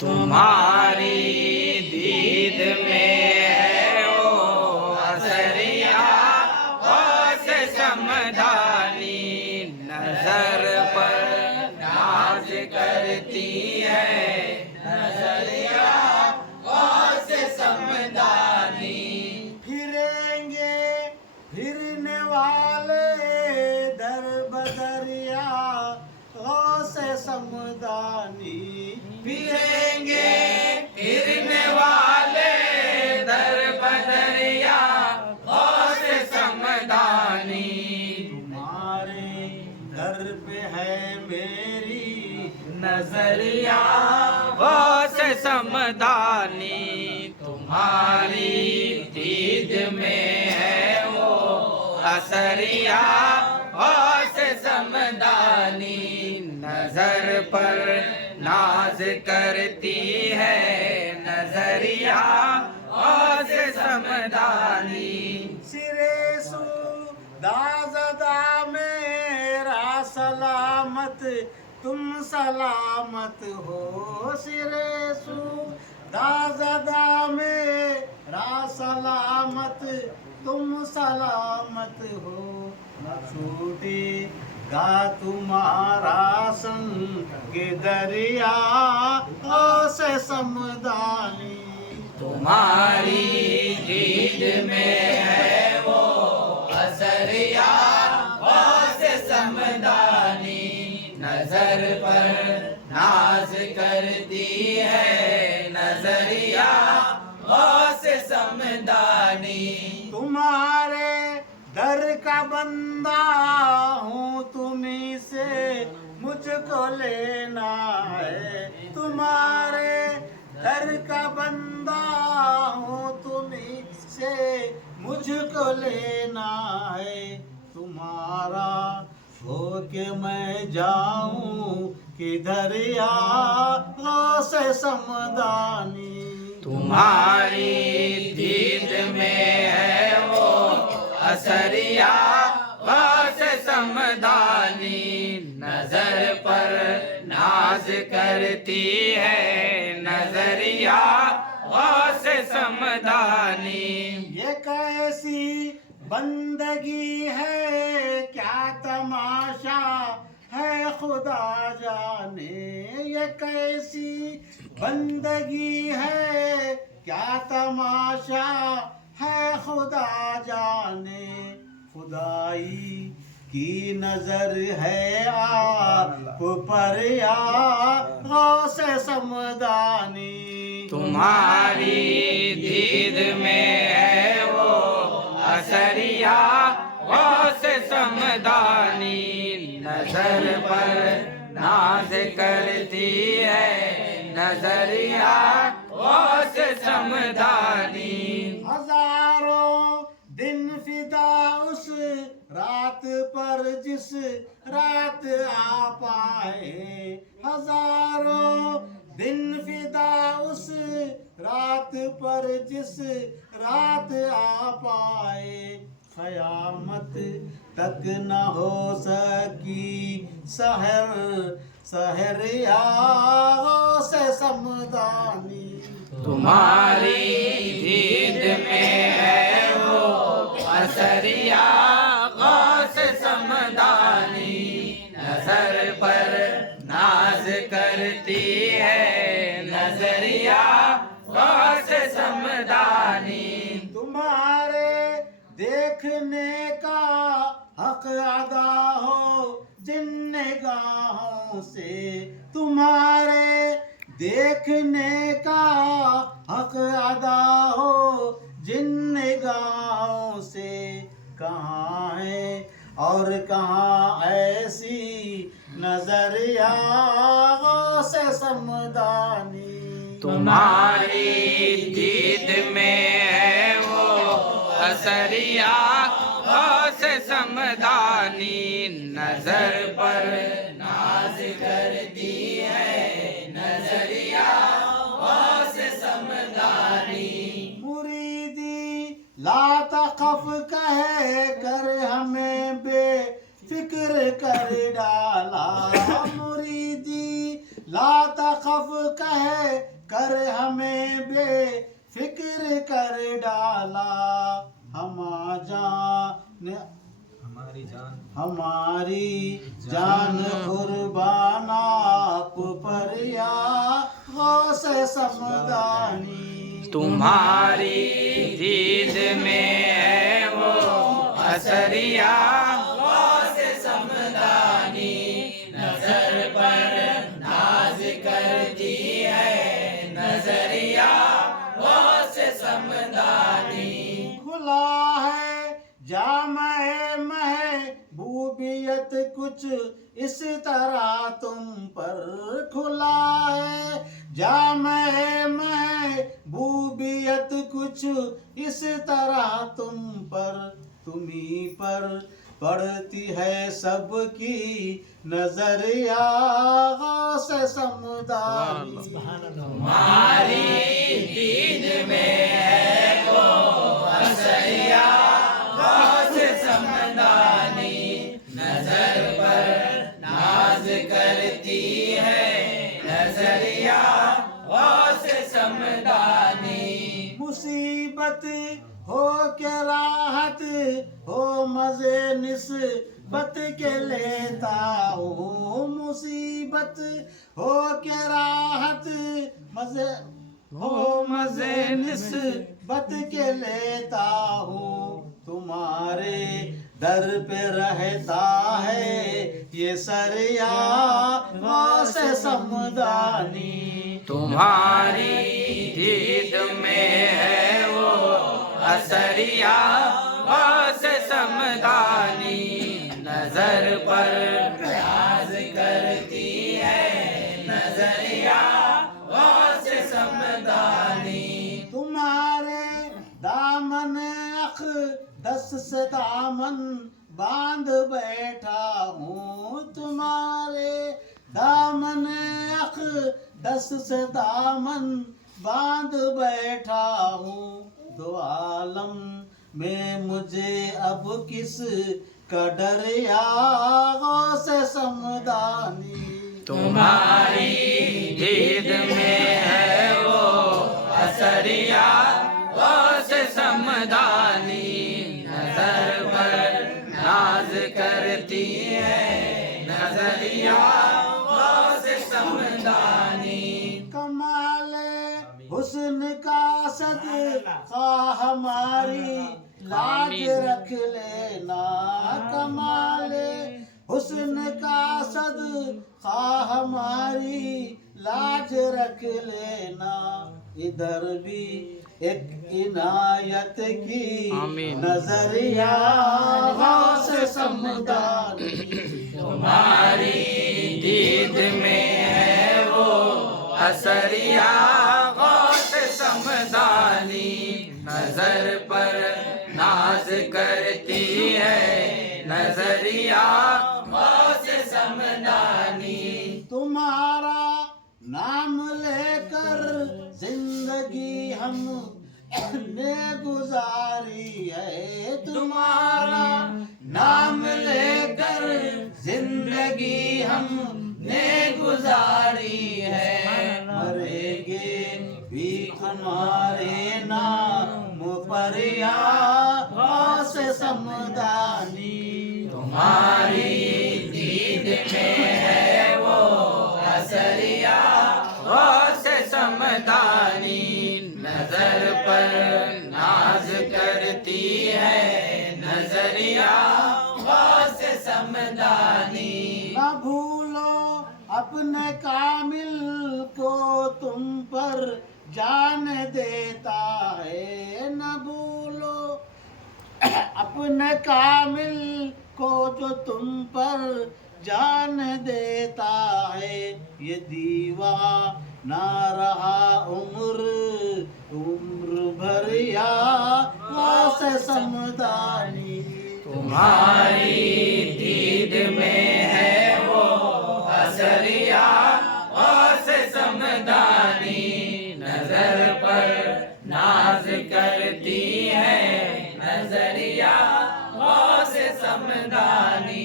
तुम्हारी दीद में है वो असरिया से समदानी, नजर पर नाज करती है नजरिया से समदानी। फिरेंगे फिरने वाले दर बदरिया से समदानी, फिरेंगे फिरने वाले दर बदरिया से समदानी। तुम्हारे दर पे है मेरी नजरिया से समदानी, तुम्हारी दीद में है वो असरिया से समदानी, नजर पर नाज करती है नजरिया से समदानी। सिरे सु दाजदा मेरा सलामत तुम सलामत हो, सिरे सु दाजदा मेरा सलामत तुम सलामत हो। न छूटेगा तुम्हारा संग दरिया से समदानी, तुम्हारी दीद में है वो असरिया से समदानी, नजर पर नाज करती है नजरिया से समदानी। तुम्हारे दर का बंदा हूँ तुम्हीं से मुझको लेना है, तुम्हारे दर का बंदा हूँ तुम्हीं से मुझको लेना है। तुम्हारा हो के मैं जाऊं किधर या से समदानी, तुम्हारी दीद में है वो असरिया से समदानी, नजर पर नाज करती है नजरिया से समदानी। ये कैसी बंदगी है क्या तमाशा है खुदा जाने, ये कैसी बंदगी है क्या तमाशा है खुदा जाने। खुदाई की नजर है आप पर या से समदानी, तुम्हारी दीद में है वो असरिया से समदानी, नजर पर नाज करती है नजरिया से समदानी। हजारों दिन फिदा उस रात पर जिस रात आ पाए, हजारों दिन फिदा उस रात पर जिस रात आ पाए। क़यामत तक न हो सकी सहर सहर या से समदानी, तुम्हारी दीद में है वो असरिया से समदानी, नजर पर नाज करती है नजरिया से समदानी। तुम्हारे देखने का हक अदा हो जिन निगाहों से, तुम्हारे देखने का हक अदा हो जिन निगाहों से। कहाँ है और कहाँ ऐसी नजरिया से समदानी, तुम्हारी दीद में है वो असरिया से समदानी, नजर पर नाज करती है नजरिया से समदानी। मुरीदी ला तखफ कह कर हमें बेफिक्र कर डाला, मुरीदी ला तखफ कह समदानी। तुम्हारी दीद में है वो असरिया गौसे समदानी, नजर पर नाज करती है नजरिया गौसे समदानी। खुला है जामे महबूबियत कुछ इस तरह तुम पर, खुला है जामे महबूबियत कुछ इस तरह तुम पर, तुम्ही पर पड़ती है सबकी नजरिया गौसे समदानी। तुम्हारी दीद में है वो असरिया गौसे समदानी, नजर पर नाज करती है नजरिया गौसे समदानी। मुसीबत हो के राहत हो मजे निस्बत के लेता हूँ, मुसीबत हो के राहत मजे हो मजे निस्बत के लेता हूँ, तुम्हारे दर पे रहता है ये सरिया गौसे समदानी। तुम्हारी दीद में है वो असरिया गौसे समदानी, नजर पर नाज करती है नजरिया गौसे समदानी। तुम्हारे दामन अक़दस से दामन बांध बैठा हूँ, तुम्हारे दामन अक़दस से दामन बांध बैठा हूँ, दो आलम में मुझे अब किस का डर या गौसे समदानी। तुम्हारी दीद में है वो असरिया गौसे समदानी, नजर पर नाज करती है नजरिया गौसे समदानी। कमाले हुस्न का सदका हमारी लाज रख लेना, कमाले हुस्न का सदका हमारी लाज रख लेना, इधर भी एक इनायत की नजरिया गौसे समदानी। तुम्हारी दीद में है वो असरिया गौसे समदानी, नजर पर नाज करती है नजरिया गौसे समदानी। तुम्हारा नाम लेकर जिंदगी हमने गुजारी है, तुम्हारा नाम लेकर जिंदगी हमने गुजारी है, मरेंगे भी हमारे नाम पर या गौसे समदानी। तुम्हारी दीद में है वो असरिया गौसे समदानी, नजर पर नाज करती है नजरिया गौसे समदानी। न भूलो अपने कामिल को तुम पर जान देता है, न भूलो अपने कामिल को जो तुम पर जान देता है, ये दीवाना रहा उम्र भर या गौसे समदानी। तुम्हारी दीद में है वो असरिया गौसे समदानी, नजर पर नाज करती है नजरिया गौसे समदानी।